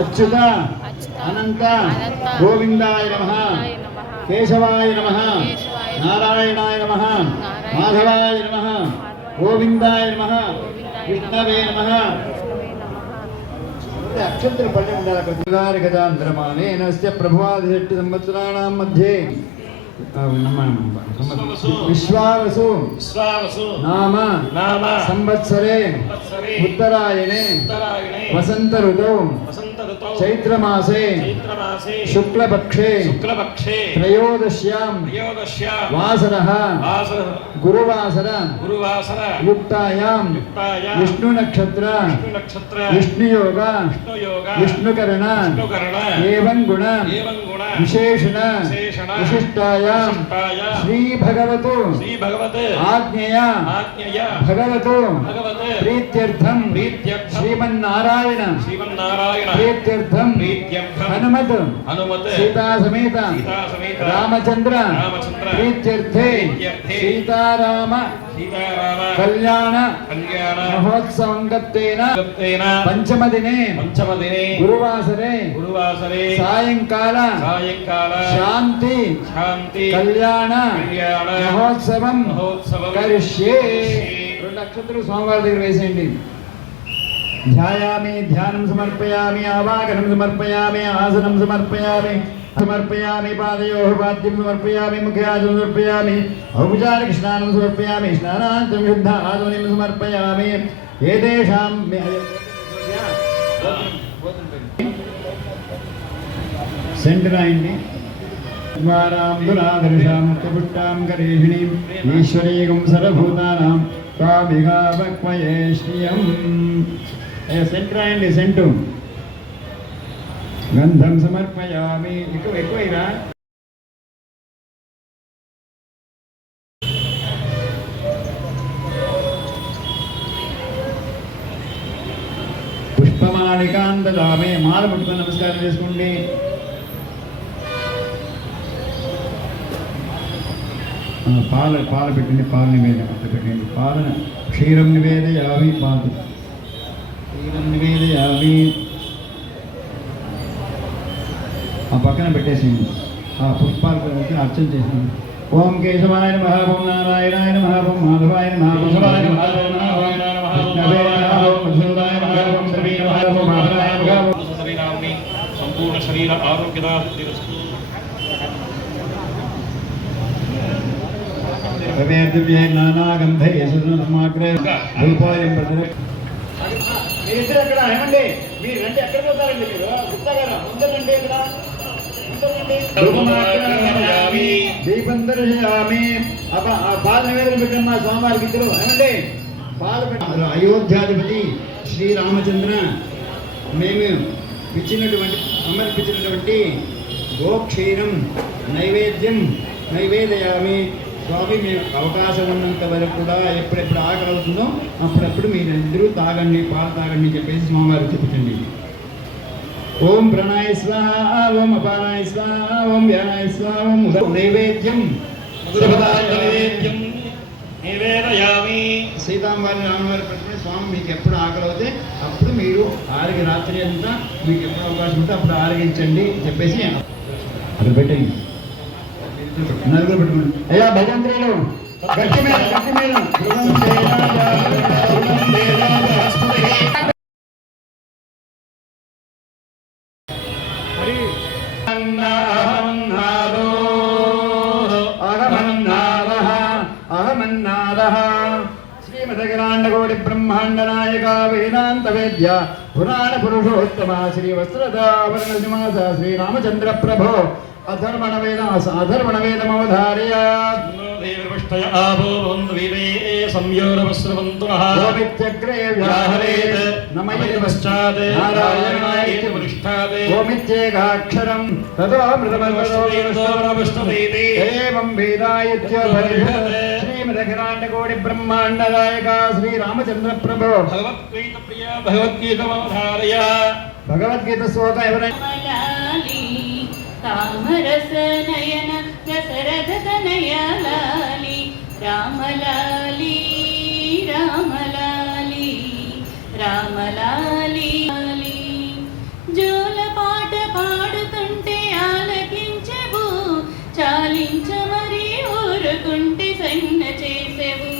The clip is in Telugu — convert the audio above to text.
అచ్యుత అనంత గోవిందాయ నమ. కేశవాయ నమ. నారాయణాయ నమ. మాధవాయ నమ. గోవిందాయ నమ. విష్ణవే నమ. అక్షంతర పళ్ళె ఉండాలి అక్కడ. గజాంధ్రమానేన ప్రభువాది శెట్టి సంవత్సరాణం మధ్యే. విశ్వావసు. నామ. నామ. సంవత్సరే. ఉత్తరాయణే. వసంత ఋతౌ चैत्रमासे शुक्लपक्षे शुक्लपक्षे त्रयोदश्यां त्रयोदश्यां वासरः वासरः गुरुवासर गुरुवासर युक्तायां युक्तायां विष्णुनक्षत्र विष्णुनक्षत्र विष्णुयोग विष्णुकरण एवं गुण एवं गुण विशेषण विशिष्टायां श्रीभगवतो श्रीभगवते आज्ञया आज्ञया भगवतो भगवते प्रीत्यर्थं प्रीत्यर्थं श्रीमन्नारायण प्रीत्य ప్రీత్యర్థం హనుమత్ హనుమత్ సీతా సమేత రామచంద్ర ప్రీత్యర్థే సీతారామ కళ్యాణ కళ్యాణ మహోత్సవం గత్తేన మహోత్సవేన పంచమదినే పంచమదినే గురువాసరే గురువాసరే సాయంకాల సాయంకాల శాంతి శాంతి కళ్యాణ కళ్యాణ మహోత్సవం మహోత్సవం కరిష్యే కరిష్యే. రెండు నక్షత్రాలు స్వామివారి దగ్గర వేసేయండి. ध्यायामि ध्यानं समर्पयामि आवागनं समर्पयामि आसनं समर्पयामि समर्पयामि पादयोः पाद्यं समर्पयामि मुख्याजं समर्पयामि औपचारिकस्नानं समर्पयामि स्नानान्तं शुद्ध आसवनीं समर्पयामि एतेषां सेण्टनायिन्नि द्वारां दुराधर्षां मुक्तपुट्टां करेषिणीम् ईश्वरीगुं सर्वभूतानां कामिकावक्वये श्रियम् సెంట్ రాయండి సెంటు గంధం సమర్పయామి ఎక్కువ ఎక్కువైరా పుష్పమాలికాంతదామే మాల పుట్టుకొని నమస్కారం చేసుకోండి పాలు పాల పాల పెట్టండి పాలు నివేదన పెట్టండి పాలన క్షీరం నివేదయామి పాలు నివేదయామి ఆ పక్కన పెట్టేసేయండి ఆ పుష్పాలు పెట్టి అర్చన చేసింది. ఓం కేశవాయ నమ ఓం నారాయణాయ నమ ఓం మాధవాయ నమ ఓం కేశవాయ నమః, ఓం నారాయణాయ నమః, ఓం విష్ణవే నమః, ఓం మధుసూదనాయ నమః, ఓం శ్రీ నమః, ఓం మాధవాయ నమః, ఓం శరీరాన్ని సంపూర్ణ శరీర ఆరోగ్యదా నానాగంధై ప్రతిర మీరిద్దరు అక్కడ ఏమండి? మీరు రండి ఎక్కడ పోతారండి మీరు? గుప్తా గారు ఉందండి ఇక్కడ? ఉందండి. ధూపమాగ్రయామి. దీపం దర్శయామి అబ్బా ఆ పాల నివేదన పెట్టమ్మా స్వామివారికి ఇద్దరు. ఏమండి? పాల పెట్ట అయోధ్యాధిపతి శ్రీరామచంద్ర మేము ఇచ్చినటువంటి సమర్పించినటువంటి గోక్షీరం నైవేద్యం నైవేదయామి. స్వామి మీకు అవకాశం ఉన్నంత వరకు కూడా ఎప్పుడెప్పుడు ఆకలి అవుతుందో అప్పుడప్పుడు మీరందరూ తాగండి పాలు తాగండి చెప్పేసి స్వామివారికి చెప్పుచండి. ఓం ప్రణాయ స్వాహ అపానాయ స్వాహ వ్యానాయ స్వాహ నైవేద్యం. నైవేద్యం నివేదయామి. సీతాంబారి రామవారి పెట్టుకుని స్వామి మీకు ఎప్పుడు ఆకలి అవుతే అప్పుడు మీరు ఆరగి రాత్రి అంతా మీకు ఎప్పుడు అవకాశం ఉంటే అప్పుడు ఆరగించండి చెప్పేసి అక్కడ పెట్టండి నలుగురు పెట్టుకోండి అయ్యా భగవంతుడు గట్టి మీద గట్టి మీద ధ్రువం బ్రహ్మాండ నాయక వేదాంత వేద్య పురాణ పురుషోత్తమ శ్రీ వస్త్రదావరణ శ్రీరామచంద్ర ప్రభో అధర్వణ వేద అధర్వణ వేదమవధారయ దేవిర్విష్టయ ఆపో భవంతు వీరే సంయోరవస్రవంతు నః ఓమిత్యగ్రే వ్యాహరేత్ నమయే పశ్చాత్ నారాయణాయ నారాయణాయ పృష్ఠాత్ ఓమిత్యేకాక్షరం తదో విష్ణుప్రీతి ఏవం వేదాయత్య పరిషత్ శ్రీమదఖిలాండకోటి బ్రహ్మాండదాయక శ్రీరామచంద్ర తామరస నయన దశరథ తనయలాలి రామలాలి రామలాలి రామలాలి. జోల పాట పాడుతుంటే ఆలకించవు చాలించ మరి ఊరుకుంటే సైన చేసెవు.